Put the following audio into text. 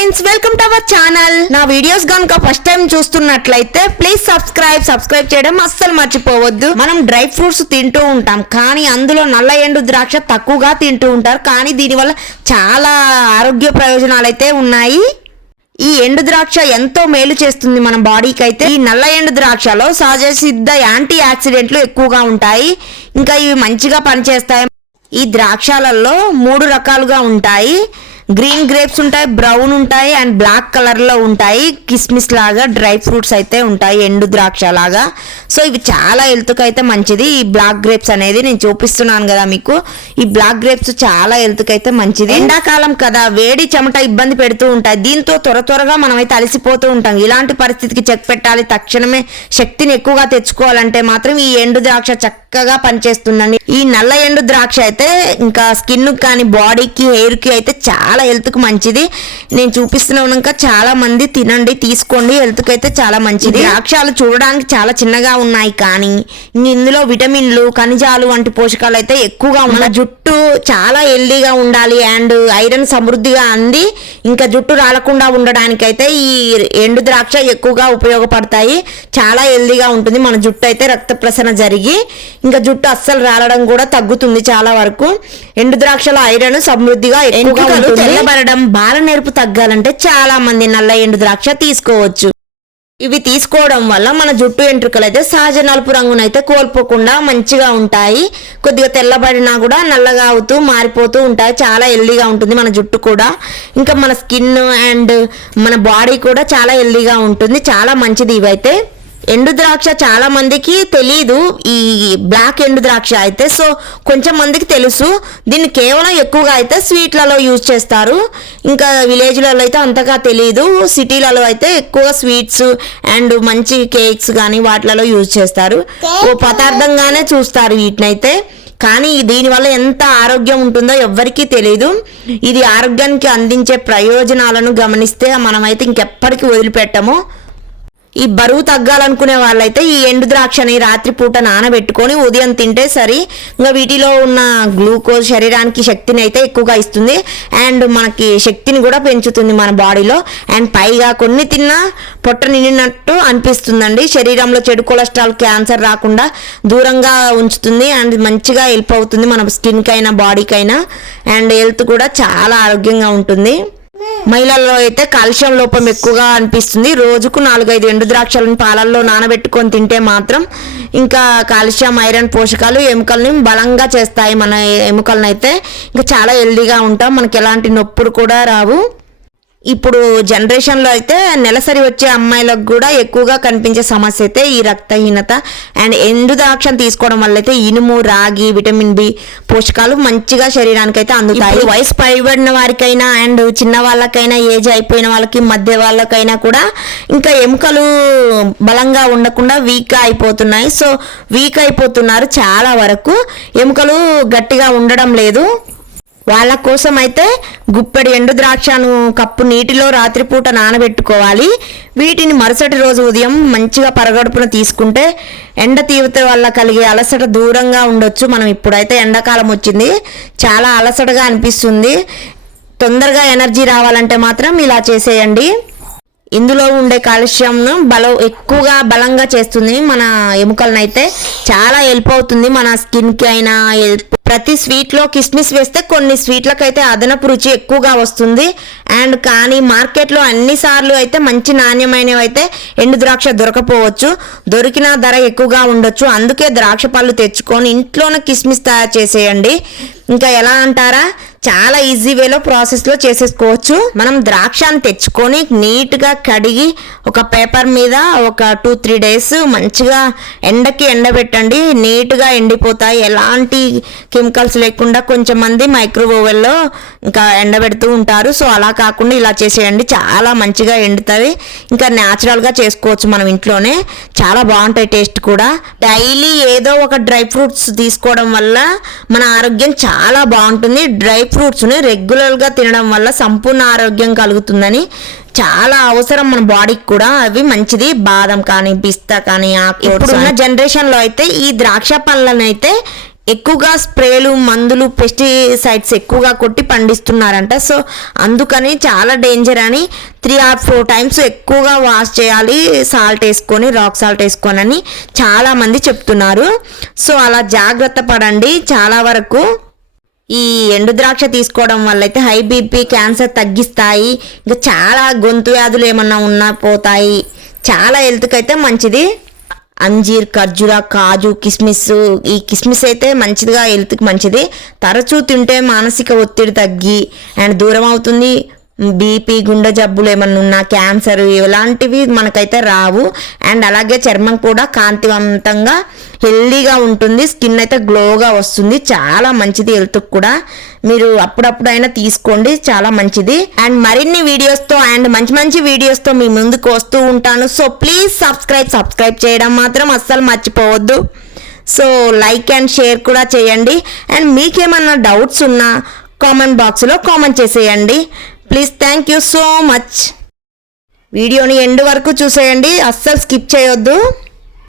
Friends, welcome to our channel. నా videos గనుక first time చూస్తున్నట్లయితే ప్లీజ్ సబ్స్క్రైబ్ చేయడం అస్సలు మర్చిపోవద్దు. మనం డ్రై ఫ్రూట్స్ తింటూ ఉంటాం, కానీ అందులో నల్ల ఎండు ద్రాక్ష తక్కువగా తింటూ ఉంటారు. కానీ దీనివల్ల చాలా ఆరోగ్య ప్రయోజనాలు అయితే ఉన్నాయి. ఈ ఎండు ద్రాక్ష ఎంతో మేలు చేస్తుంది మన బాడీకి. అయితే ఈ నల్ల ఎండు ద్రాక్షలో సహజ సిద్ధ యాంటీ ఆక్సిడెంట్లు ఎక్కువగా ఉంటాయి. ఇంకా ఇవి మంచిగా పనిచేస్తాయి. ఈ ద్రాక్షలలో 3 రకాలుగా ఉంటాయి. గ్రీన్ గ్రేప్స్ ఉంటాయి, బ్రౌన్ ఉంటాయి అండ్ బ్లాక్ కలర్ లో ఉంటాయి. కిస్మిస్ లాగా డ్రై ఫ్రూట్స్ అయితే ఉంటాయి, ఎండు ద్రాక్ష లాగా. సో ఇవి చాలా హెల్త్ కి అయితే మంచిది. ఈ బ్లాక్ గ్రేప్స్ అనేది నేను చూపిస్తున్నాను కదా మీకు. ఈ బ్లాక్ గ్రేప్స్ చాలా హెల్త్ కి అయితే మంచిది. ఎండాకాలం కదా, వేడి చెమట ఇబ్బంది పెడుతూ ఉంటాయి. దీంతో త్వరగా మనం అయితే అలసిపోతూ ఉంటాం. ఇలాంటి పరిస్థితికి చెక్ పెట్టాలి, తక్షణమే శక్తిని ఎక్కువగా తెచ్చుకోవాలంటే మాత్రం ఈ ఎండు ద్రాక్ష చక్కగా పనిచేస్తుందండి. ఈ నల్ల ఎండు ద్రాక్ష అయితే ఇంకా స్కిన్ కానీ బాడీకి హెయిర్ కి అయితే చాలా హెల్త్ కు మంచిది. నేను చూపిస్తున్నాక చాలా మంది తినండి, తీసుకోండి, హెల్త్ కి అయితే చాలా మంచిది. ద్రాక్షలు చూడడానికి చాలా చిన్నగా ఉన్నాయి, కానీ ఇందులో విటమిన్లు, ఖనిజాలు వంటి పోషకాలు అయితే ఎక్కువగా ఉన్నాయి. జుట్టు చాలా హెల్దీగా ఉండాలి అండ్ ఐరన్ సమృద్ధిగా అంది ఇంకా జుట్టు రాలకుండా ఉండడానికి అయితే ఈ ఎండు ద్రాక్ష ఎక్కువగా ఉపయోగపడతాయి. చాలా హెల్దీగా ఉంటుంది మన జుట్టు అయితే. రక్త ప్రసరణ జరిగి ఇంకా జుట్టు అస్సలు రాలడం కూడా తగ్గుతుంది చాలా వరకు. ఎండు ద్రాక్షలో ఐరన్ సమృద్ధిగా ఎక్కువగా ఉంటుంది. తెల్లబడడం, బాల నేర్పు తగ్గాలంటే చాలా మంది నల్ల ఎండు ద్రాక్ష తీసుకోవచ్చు. ఇవి తీసుకోవడం వల్ల మన జుట్టు వెంట్రుకలు అయితే సహజ నలుపు రంగునైతే కోల్పోకుండా మంచిగా ఉంటాయి. కొద్దిగా తెల్లబడినా కూడా నల్లగా అవుతూ మారిపోతూ ఉంటాయి. చాలా హెల్దీగా ఉంటుంది మన జుట్టు కూడా. ఇంకా మన స్కిన్ అండ్ మన బాడీ కూడా చాలా హెల్దీగా ఉంటుంది. చాలా మంచిది ఇవైతే. ఎండు ద్రాక్ష చాలా మందికి తెలీదు, ఈ బ్లాక్ ఎండు ద్రాక్ష అయితే. సో కొంచెం మందికి తెలుసు. దీన్ని కేవలం ఎక్కువగా అయితే స్వీట్లలో యూజ్ చేస్తారు. ఇంకా విలేజ్లలో అయితే అంతగా తెలియదు. సిటీలలో అయితే ఎక్కువగా స్వీట్స్ అండ్ మంచి కేక్స్ కానీ వాటిలలో యూజ్ చేస్తారు. ఓ పదార్థంగానే చూస్తారు వీటినైతే. కానీ దీనివల్ల ఎంత ఆరోగ్యం ఉంటుందో ఎవ్వరికీ తెలియదు. ఇది ఆరోగ్యానికి అందించే ప్రయోజనాలను గమనిస్తే మనమైతే ఇంకెప్పటికీ వదిలిపెట్టము. ఈ బరువు తగ్గాలనుకునే వాళ్ళైతే ఈ ఎండు ద్రాక్షని రాత్రిపూట నానబెట్టుకొని ఉదయం తింటే సరి. ఇంకా వీటిలో ఉన్న గ్లూకోజ్ శరీరానికి శక్తిని అయితే ఎక్కువగా ఇస్తుంది అండ్ మనకి శక్తిని కూడా పెంచుతుంది మన బాడీలో. అండ్ పైగా కొన్ని తిన్నా పొట్ట నిండినట్టు అనిపిస్తుందండి. శరీరంలో చెడు కొలెస్ట్రాల్, క్యాన్సర్ రాకుండా దూరంగా ఉంచుతుంది అండ్ మంచిగా హెల్ప్ అవుతుంది మన స్కిన్కి అయినా బాడీకి అయినా. అండ్ హెల్త్ కూడా చాలా ఆరోగ్యంగా ఉంటుంది. మహిళల్లో అయితే కాల్షియం లోపం ఎక్కువగా అనిపిస్తుంది. రోజుకు 4-5 ఎండు ద్రాక్షలను పాలల్లో నానబెట్టుకొని తింటే మాత్రం ఇంకా కాల్షియం, ఐరన్ పోషకాలు ఎముకల్ని బలంగా చేస్తాయి. మన ఎముకలను అయితే ఇంకా చాలా హెల్దీగా ఉంటాం. మనకి ఎలాంటి నొప్పులు కూడా రావు. ఇప్పుడు జనరేషన్లో అయితే నెలసరి వచ్చే అమ్మాయిలకు కూడా ఎక్కువగా కనిపించే సమస్య అయితే ఈ రక్తహీనత. అండ్ ఎండు ద్రాక్షను తీసుకోవడం వల్ల అయితే ఇనుము, రాగి, విటమిన్ బి పోషకాలు మంచిగా శరీరానికి అయితే అందుతాయి. వయసు పైబడిన వారికైనా అండ్ చిన్న వాళ్ళకైనా, ఏజ్ అయిపోయిన వాళ్ళకి, మధ్య వాళ్ళకైనా కూడా ఇంకా ఎముకలు బలంగా ఉండకుండా వీక్ అయిపోతున్నాయి. సో వీక్ అయిపోతున్నారు చాలా వరకు. ఎముకలు గట్టిగా ఉండడం లేదు. వాళ్ళ కోసం అయితే గుప్పెడు ఎండు ద్రాక్షను కప్పు నీటిలో రాత్రిపూట నానబెట్టుకోవాలి. వీటిని మరుసటి రోజు ఉదయం మంచిగా పరగడుపున తీసుకుంటే ఎండ తీవ్రత వల్ల కలిగే అలసట దూరంగా ఉండొచ్చు. మనం ఇప్పుడైతే ఎండాకాలం వచ్చింది, చాలా అలసటగా అనిపిస్తుంది. తొందరగా ఎనర్జీ రావాలంటే మాత్రం ఇలా చేసేయండి. ఇందులో ఉండే కాల్షియంను ఎక్కువగా బలంగా చేస్తుంది మన ఎముకలను అయితే. చాలా హెల్ప్ అవుతుంది మన స్కిన్కి అయినా. ప్రతి స్వీట్లో కిస్మిస్ వేస్తే కొన్ని స్వీట్లకైతే అదనపు రుచి ఎక్కువగా వస్తుంది. అండ్ కానీ మార్కెట్లో అన్నిసార్లు అయితే మంచి నాణ్యమైనవి అయితే ఎండు ద్రాక్ష దొరకపోవచ్చు. దొరికిన ధర ఎక్కువగా ఉండొచ్చు. అందుకే ద్రాక్ష పళ్ళు తెచ్చుకొని ఇంట్లోనే కిస్మిస్ తయారు చేసేయండి. ఇంకా ఎలా అంటారా, చాలా ఈజీ వేలో ప్రాసెస్లో చేసేసుకోవచ్చు. మనం ద్రాక్షను తెచ్చుకొని నీట్గా కడిగి ఒక పేపర్ మీద ఒక 2-3 డేస్ మంచిగా ఎండకి ఎండబెట్టండి. నీట్గా ఎండిపోతాయి, ఎలాంటి కెమికల్స్ లేకుండా. కొంచెం మంది మైక్రోవేవ్లో ఇంకా ఎండబెడుతూ ఉంటారు. సో అలా కాకుండా ఇలా చేసేయండి, చాలా మంచిగా ఎండుతుంది. ఇంకా న్యాచురల్గా చేసుకోవచ్చు మనం ఇంట్లోనే. చాలా బాగుంటాయి టేస్ట్ కూడా. డైలీ ఏదో ఒక డ్రై ఫ్రూట్స్ తీసుకోవడం వల్ల మన ఆరోగ్యం చాలా బాగుంటుంది. డ్రై ఫ్రూట్స్ని రెగ్యులర్గా తినడం వల్ల సంపూర్ణ ఆరోగ్యం కలుగుతుందని చాలా అవసరం మన బాడీకి కూడా. అవి మంచిది. బాదం కానీ, పిస్తా కానీ, ఇప్పుడున్న జనరేషన్లో అయితే ఈ ద్రాక్ష పళ్ళని అయితే ఎక్కువగా స్ప్రేలు మందులు పెస్టిసైడ్స్ ఎక్కువగా కొట్టి పండిస్తున్నారంట. సో అందుకని చాలా డేంజర్ అని 3 or 4 times ఎక్కువగా వాష్ చేయాలి సాల్ట్ వేసుకొని, రాక్ సాల్ట్ వేసుకొని అని చాలామంది చెప్తున్నారు. సో అలా జాగ్రత్త పడండి. చాలా వరకు ఈ ఎండు ద్రాక్ష తీసుకోవడం వల్ల అయితే హై బీపీ, క్యాన్సర్ తగ్గిస్తాయి. ఇంకా చాలా గొంతు వ్యాధులు ఏమన్నా ఉన్నా పోతాయి. చాలా హెల్త్కి అయితే మంచిది. అంజీర్, ఖర్జూర, కాజు, కిస్మిస్, ఈ కిస్మిస్ అయితే మంచిదిగా హెల్త్కి మంచిది. తరచూ తింటే మానసిక ఒత్తిడి తగ్గి అండ్ దూరం అవుతుంది. బీపీ, గుండె జబ్బులు ఏమన్నా ఉన్నా, క్యాన్సర్ ఇలాంటివి మనకైతే రావు. అండ్ అలాగే చర్మం కూడా కాంతివంతంగా హెల్దీగా ఉంటుంది. స్కిన్ అయితే గ్లోగా వస్తుంది. చాలా మంచిది హెల్త్కి కూడా. మీరు అప్పుడప్పుడైనా తీసుకోండి, చాలా మంచిది. అండ్ మరిన్ని వీడియోస్తో అండ్ మంచి మంచి వీడియోస్తో మీ ముందుకు వస్తూ ఉంటాను. సో ప్లీజ్ సబ్స్క్రైబ్ చేయడం మాత్రం అస్సలు మర్చిపోవద్దు. సో లైక్ అండ్ షేర్ కూడా చేయండి. అండ్ మీకేమన్నా డౌట్స్ ఉన్నా కామెంట్ బాక్స్లో కామెంట్ చేసేయండి. Please, thank you so much. వీడియోని ఎండ్ వరకు చూసేయండి, అస్సలు స్కిప్ చేయొద్దు.